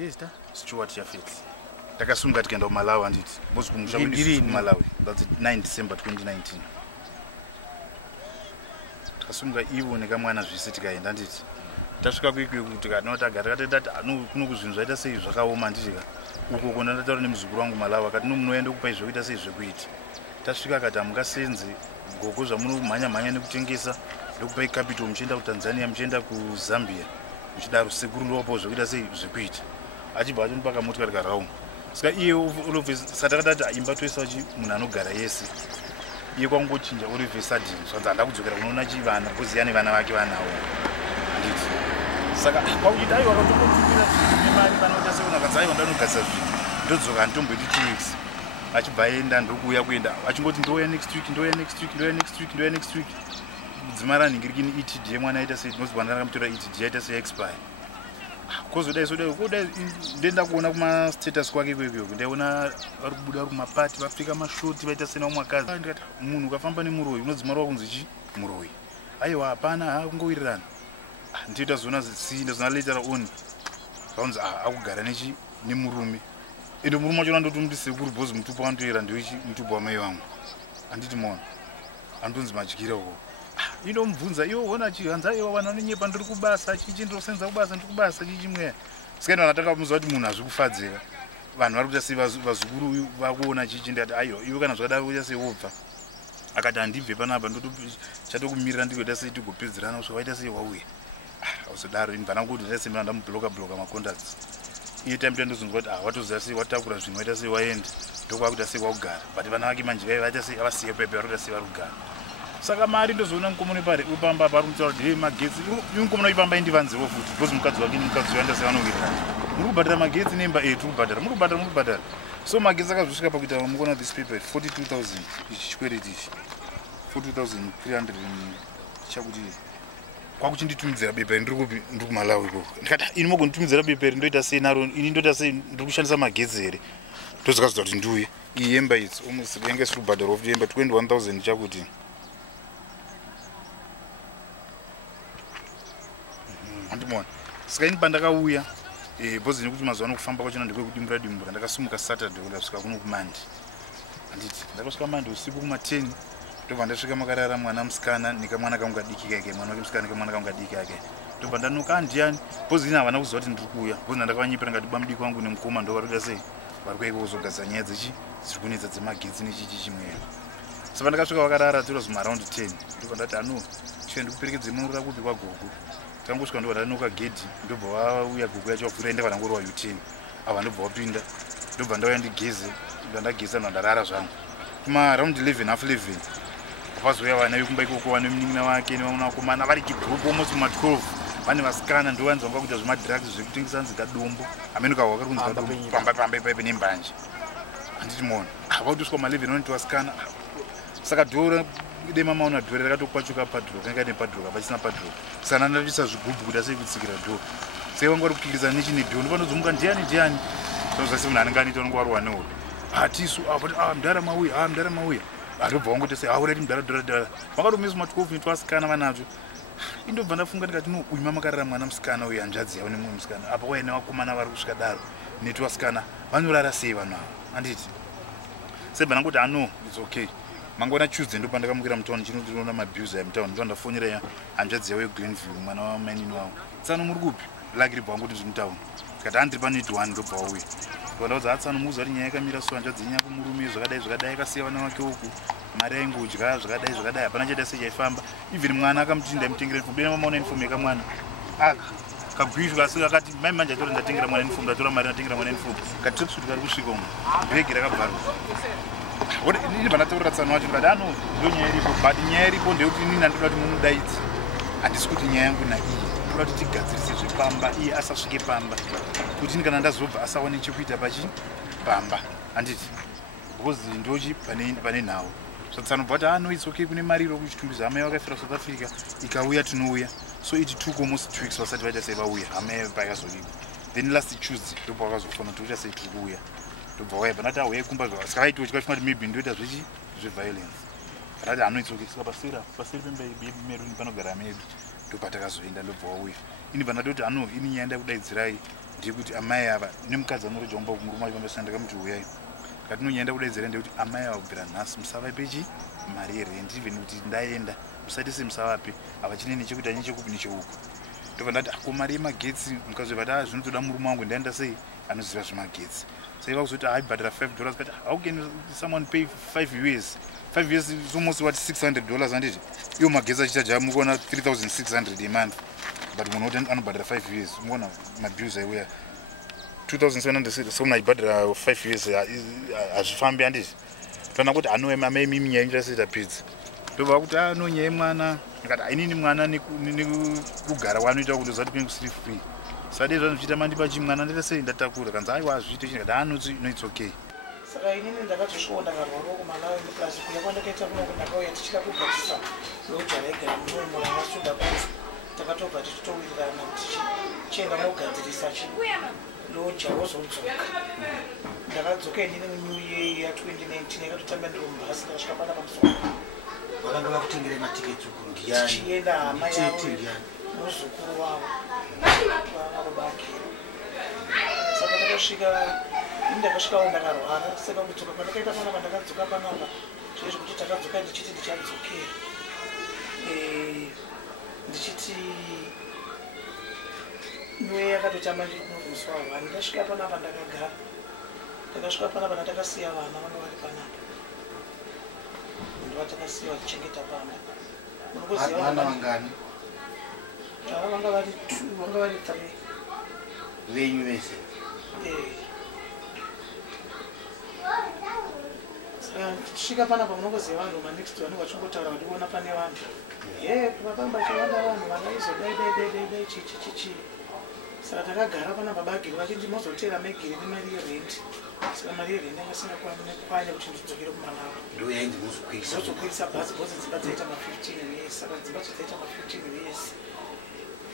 zesta Stuart Yafet. Takasunga tikaenda kuMalawi anditi. Mbozi kumusha kwedu kuMalawi. That's 9 December 2019. Takasunga ivo nekamwana zvisi tikaenda anditi. Tasvika kwikwi kuti kanotagara katati kuno kuzvinhu zvaita sei zvakaoma ndichika. Uko kona ndataura nemuzukuru wangu Malawi akati nomunoenda kupa izvokuita sei zvekuita. Tasvika akati amukasenzi gogo zvamunomhanya nekutengesa ndokupai capital muchienda kuTanzania muchienda kuZambia. Muchidaro sekuru ndopo zvekuita sei zvekuita. Achibva atonipaka motikari karauma. Saka iye Oliver satakatati imba toisa munhu anogara yese. Iye kwangochinja Oliver Sadin zvanzi anda kudzokera kunoona chivana kuziya nevana vake vanawo. Anditi. Saka kwakuita aiwa akatombotumira nemari vanoita seuna kadzaiwa ndanogadzira zvinhu. Ndodzoka nditomboiti 2 weeks. Achibva aenda ndokuuya kuenda achingoti ndoya next week. Dzimara ningirikini ETD mwana aita sei tinozibana nakamutora ETD aita sei expire. Kozodai kodai ndenda kuona kuma status kwake kwekwe ndaiona vari kubuda kumapati vapfeka mashoti vaita sena umwakazi ndikati munhu ukafamba nemuroyi unodzimara kunzi chi muroyi aiwa hapana kungowirirana nditoita zona zisinda zona later on kaunzi akugara nemurume ende murume wacho ndoti muti sekuru bhozi mutupo wantoera ndoichi mutupo wamai vangu anditi mona andonzi madyira uko inomubvunza iwo ona chihanza iwo vanhu vanonyepa ndiri kubasa chichi ndirosenza kubasa ndiri kubasa chichimweya sikaenda vanatakamuza kuti munhu hazvi kufadzika vanhu vari kuita sei vazukuru vakuona chichi ndikati aiwa iwe kana zvakadaro kuita sei wobva akati handibve panapa chatokumirira ndigoita sei tigopedzerana kusva waita sei wauya uzodaro inibvana kuti ndaita sei ndamubloka macontacts iye time tendozonzwa kuti watoziva sei watakura zvinhu waita sei waenda ndokwakuita sei wakugara but vana vake manje vaita sei avasiya pepe vari kuita sei vari kugara. Saka mari ndozoona mukomoni pari upamba pari kutaura kuti magetsi mukomona ipamba indivanziwo futi because mukadzi wake mukadzi wanda sevanowirira muri kubhadhara magetsi nemba tiri kubhadhara muri kubhadhara so magetsi akazosvika pakuita mukona this paper 42,000 ichi chikwereti ichi 42,300 chakuti kwakuchinditumidzira bepa ndiri kuMalawi ikoko ndikati ini mogonditumidzira bepa ndoita sei naro ini ndoita sei ndiri kushandisa magetsi here ndozvakazoita kuti ndiuye iyi yemba idzi almost yanga isiri kubhadharwa futi yemba 21,000 chakuti andimona saka ini pandakauya bhozi nekuti mazuva ano kufamba kwachona ndekwekudimbura ndakasumuka Saturday ndasvika kuno kumandi anditi ndakasvika mandi usiku kuma10 ndobva ndasvika makarara mwana musikana nekamwana kangu kadiki kake mwana wake musikana nekamwana kangu kadiki kake ndobva ndanuka andiani bhozi ini havana kuziva kuti ndiri kuuya bhozi ndakavanyipira ngati bamudiki wangu nemukoma ndo vari kuita sei vari kuika kuzogadzira nyaya dziri kunetsa dzemagetsi nechichi chimweyo saka ndakasvika vakarara tora zima around 10 ndobva ndati ano chie ndikuperekedze munhu kupi kwagogo takangosvika ndobva ndanuka gedhi ndobva wauya gogo yacho wavhura ende vanangori wa10 ava ndobva wapinda ndobva ndauya ndigeze ndobva ndageza ndarara zvangu kuma around 11 half 11 vapazoya vana vekumba ikoko vane munin'ina wake nevamwe vakomana vari chigroup almost kuma 12 vane vasikana ndo vanzi vanga kuita zvemadrugs zvekutengesa nzika dombo amene ukahwa kari kunzika dombo pamba ipape nembanje handiti mona vakutisvika ma11 vanoti vasikana saka dhora dema maona dhora rakatokwachuka padhoro kanga nepadhoro kapachisina padhoro saka ndatisa zvigubhu kuti asei kutsikira dhoro sei vanga vari kukwikiridzana nechine dhoro ndopanozomuka ndiani zvozasi munhu anenge anita unenge wari waneuro hatisu mudhara mauya ndobva wangoti sei urati mudhara dhara vakatomisa ma12 netwasikana vanacho indobva ndafunga ndikati no uyu mamakarara mwana musikana uyu hanzvadzi yavo nemumwe musikana apa waya nevakomana vari kusvika daro netwasikana vanorara sei vanhu ava handiti sebva ndangoti ano its okay mangwana Tuesday ndo pandakamukira mutown chinoona mabuse mutown ndo ndafonera hanzvadzi yavo yeGreenville mwana wamainini wavo tsano muri kupi lagiri bva ngoti ndiri mutown tikati handiri pane 1 ndobva wauya ndaudza atsano muzi kuti nyaya yakamira so hanzvadzi yenyaya kumurume zvakadai akasiya vana vake uku mari yaingodya zvakadai hapana chaita sei chaifamba even mwana akamuti ndaimutengera uniform dena mamaona uniform yakamwana kagwizhwa asi akati mai manje atora ndatengera mwana uniform ndatora mari ndatengera mwana uniform katracksuit kari kusvika umwe bhegi rakabvarwa ini vandataurira tsano wacho ndikati ano ndo nyaya iripo but nyaya iripo ndeyekuti inini ndandoda kuti mumudaidzi handisi kuti nyaya yangu naiyi ndoda kuti tigadzirise zvepamba iye asasvike pamba kuti ini kana ndazobva asawane chekuita pamba handiti because ndochi pane nhau zvatsanobva kuti ano its okay kune mari rokuchitumbisa hama yavakafira South Africa ikauya tinouya so it took almost 2 weeks vasati vaita sei vauya hama payakazoiva then last Tuesday ndobva vakazofona toita sei tiri kuuya ndobva waya panati auya kumba saka vaitiwo chikafunga kuti maybe ndoita zveviolence panati ano its okay saka paseri pemba yemeruni panogara medu ndopatakazoenda ndobva wauya ini panati kuti ano ini nyaya ndakudaidzirai ndikuti amai ava nemukadzi anotojomba kumurume wacho pambasanda kamuti uyai katinonyenda kudedzera ndekuti amai ava kubvira nhasi musavape mari yerendi even kuti ndaenda musati semusavape ava chinene chekuti anye chekupi necheuku ndobva ndati ako mari yemagetsi mukazovata zvinotoda murume wangu ndaenda sei anoziva zvemagetsi saiva kuzoti aibhadhara $5 kati how can someone pay 5 years 5 years is almost what $600 handiti iwo magetsi achichaja mukuona 3600 a month but munhu woti anobhadhara 5 years mukuona mabills aiuya 2700 so naibhadhara 5 years hazvifambi handiti tona kuti amai mimi nyaya inchasita pedzi ndobva kuti nyaya yemwana ndikati ainini mwana nekugara wanoita kuti uzati kunenge kusiri free sade zvanochiita mandipa chimwana ndita sei ndatakura kanzi aiwa azviite chingati anoti no it's okay saka inini ndakatosvikawo ndakarwara kumalawi ndikazi kuya kwandakaita kunoko ndakauya tichida kugadzisa loja raigara munomo rakasunda kwanzi takatobva tichitowirirana kuti chienda mogadzirisa loja wozodzoka ndakadzoka inini munew year ya2019 yakatotamba ndiro mubhasi ndakasvika pana pamusoro vakanga vakutengerei matiketi ukuru ndiani tichienda hama yavo muzukuru wavo vanarobakira saka takasvika ndakasvikawo ndakarwara saka kudzoka kwandakaita panapa ndakadzoka panapa zvezvo kuti takadzoka ndichiti ndichadzokera ndichiti nyuwe yakatotama ndinomuswa wani ndasvika panapa ndakagara ndakasvika panapa ndatakasiya vana vanga vari panapa ndavatakasiya vachichengeta pamba vana vangani vanga vari 3 venyu vese saka tichisvika panapa munongoziva vanhu manext vanenge vachingotaura vationa pane vanhu papamba chiwanda vanhu vangaizodai chichichichi saka takagara panapa bagiri vachiti mozotera megiri nemari yerendi saka mari yerendi angasingakwanya kuti ndidzokere kumalawi ndoyainzi muzokwirisa bhazi bhozi dzimba dzaita ma15 years saka dzimba dzaita ma15 years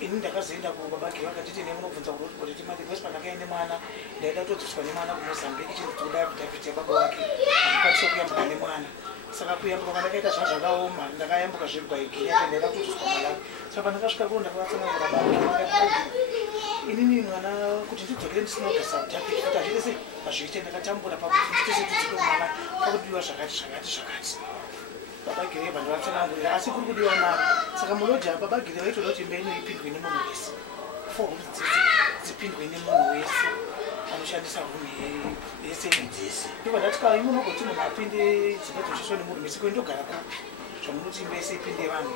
ini ndakazoenda kubabagiri vakatiti nemunobvunza kuti timati bhosi pandakaende mwana ndaida kutodzoswa nemwana kumozambique chindoda kudhavhiti yababa wake andikwanisa kuyambuka nemwana saka kuyambuka kwandakaita zvinhu zvakaoma ndakayambuka zvegwaiginya ndaida kutodzoswa malawi saka pandakasvika kuno ndakavatsanangura bagiri inini mwana kuti ndidzokere ndisina kugasa kudhavhiti kuti hazviite sei hazviite ndakatambura pakuti nditese tidzike kumwana pakudiwa zvakati babagiri vandovatsanangurira asi kuri kudiwa mari saka muloja babagiri vaitoda kuti imba ino ipindwe nemunhu wese 4 rooms dzese dzipindwe nemunhu wese anoshandisa rumu yese dzese ndobva ndatika imunogoti munhu apinde dzimba dzoshandiswa nemunhu wese koindogara kupi zvamunoti imba yese ipinde vanhu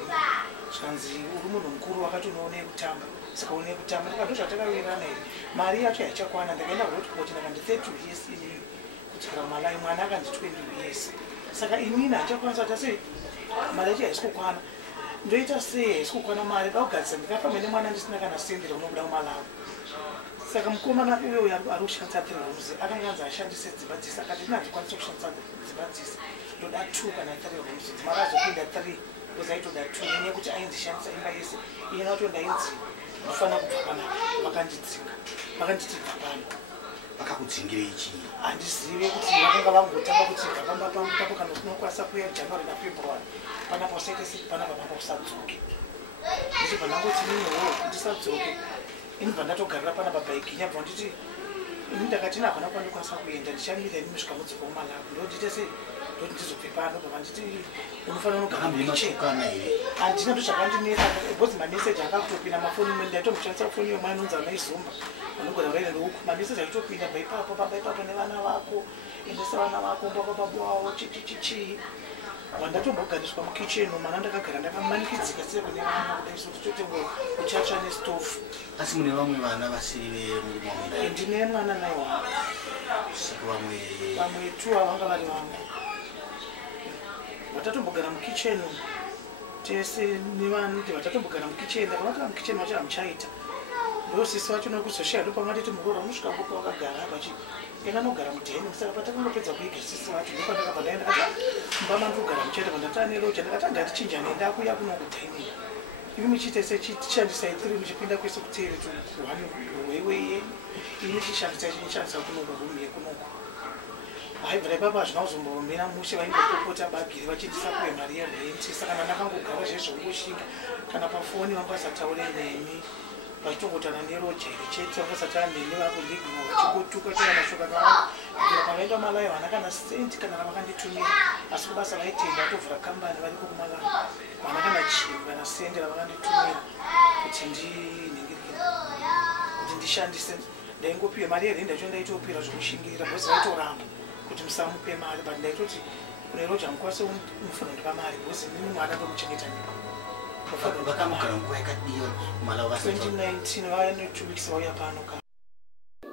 zvikanzi uri munhu mukuru wakatonoone kutamba saka une kutamba ndikando zvatakawirirana here mari yacho haichakwana ndakaenda kurotipoti ndakandi 30 years inini kudzikira kumalawi mwana akanzi 20 years saka inini hachakwanisa kuti sei mari yacho haisi kukwana ndoita sei haisi kukwana mari dakugadzisa ndikafamba nemwana ndisina kana sendera unobuda kumalawi saka mukomana uyo ari kushandisa 3 rooms akanga anzi ashandise dzimba dzisi akati ina hadzikwanisa kushandisa dzimba dzisi ndoda 2 kana 3 rooms dzimara azopinda 3 because aitoda 2 nenyaya kuti ainzishandisa imba yese iyena kuti ndainzi ndofana kubva panapa vakandidzinga vakanditi bva pano vakakudzingira ichi handizive kuti vakanga vangotamba kuti gakamba papo kana unokwanisa kuya January na February panapa usaite sei panapa pamba usadzoke ndichibva ndangoti niniwo ndisadzoke inibva ndatogarira panapa bhaiginya bva nditi ini ndakati ina hapana kwandikwanisa kuenda ndichamira ini musvika mudzoka kumalawi ndodite sei ndoti ndizobve pano bva nditi unofanira unogara mukicheni handina ndo zvakandinesa bhozi mameseji akakutopinda mafoni ndaitombochanisira foni yomwana unonzi amaizumba anogona kuraina ndouku mameseji achitopinda baipapo pamba ipapo nevana vako endesa vana vako mbakapabwawo chichichichi vandatombogandiswa mukicheni mana ndakagara ndakamanikidzika sire kune vana kudai soti totengo uchatsva nestofu asi mune vamwe vana vasiri vemurumwe ndine mwana nai wangu vamwe 2 avanga vari vangu vatatombogara mukicheni tese nevanti vatatombogara mukicheni ndakanotara mukicheni vacho hamuchaita ndosisi vacho nokuzosheya ndopamatiti murora unosvika mbopo vakagara vachi enganogara mudheni saka patakangopedza kuiga sisi vacho ndopandakabva ndaenda kati mbama ndogara muchaita pandataaneloja ndakati angatichinja nenda kuya kuno kudheni ivi muchiite sechishandisai 3 muchipinda kwese kuteere 1 weiwei ini muchishandisai chinishandisa kunoku rumu yekunoko haibvira ipapo hazvina kuzomboromera mushe vaingopopota bagiri vachindisapwe mari yerenti saka ndakangogara zvezvongoshinga kana pafoni vambasataure neni vachitongotana neroja iri chete vasati andende vakuligi vachikutuka toa mashoka akawanda panoenda malaiva vana kana senti kana ravakanditumira asi kubasa vaitenda vatovhura kambani variko kumalaiva vana kana chinhu kana sendi ravakanditumira kuti ndinhingirire kuti ndishandise ndaingopiwe mari yerenda cho ndaitopira zvokushingirira bhosi vaitoramba kuti musamupe mari but ndaitoti kune roja mukwase unofanira ndipa mari bhosi mimi mwana ndomuchengeta ndipo vakamugara nguva yakadiwa malawi 2019 vaya ne2 weeks vauya pano ka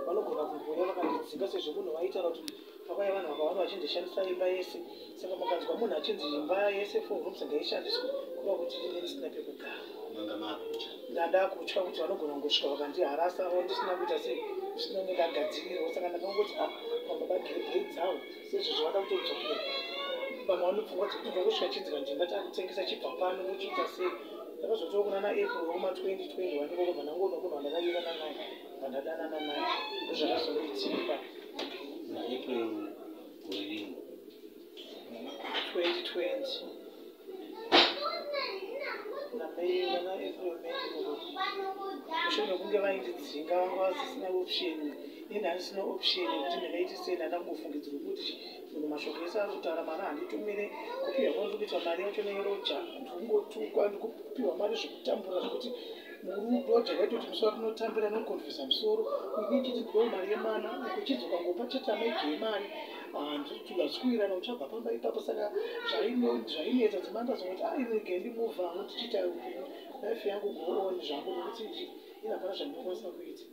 vanogona kumboya vakandidzinga sezvo munhu vaitaura kuti vakauya vanhu vakawanda vachindishandisa imba yese saka makanzwa munhu achinzi imba yese for rooms ngaishandiswa kuva kuti ndine ndisina pekugara ndada kutya kuti vanogona kungosvika vakandiharasa ndisina kuita sei zvisina ndakagadzirirawo saka ndakangoti pambaba girei dzavo sezvozvo vada kutodzokera vamwe vanopfungwa kuti kubva kusvika chinzika njinga takutengesa chibva pano nochiita sei ndakazotokuna naApril woma 2020 vandikokobva nangoona munhu wandakaivana naye vandadanana naye ndozvakazoitika naApril 2020 naMay naApril mushure mekunge vaindidzinga vanga vasisina option ine handisina option yekuti ndingaiti sei ndandangofungidzirwa kuti munhu mashoko ese ari kutaura mari handitumire kupiwa kwanzi kuita mari yacho neroja ndikungotukwa ndikupiwa mari zvekutambura zvekuti muroja vaitoti musi watinotambira nokonfesa musoro uinechiti ndiwo mari yemana ukuchidzoka ngopa chetamegei mari handitugasikuirana uchabva pamba ipapo saka zvainetsa dzimanda zongoti inege ndimuvha tichiita life yangu gooni zvangu nokuti inapana zvandinokwanisa kuita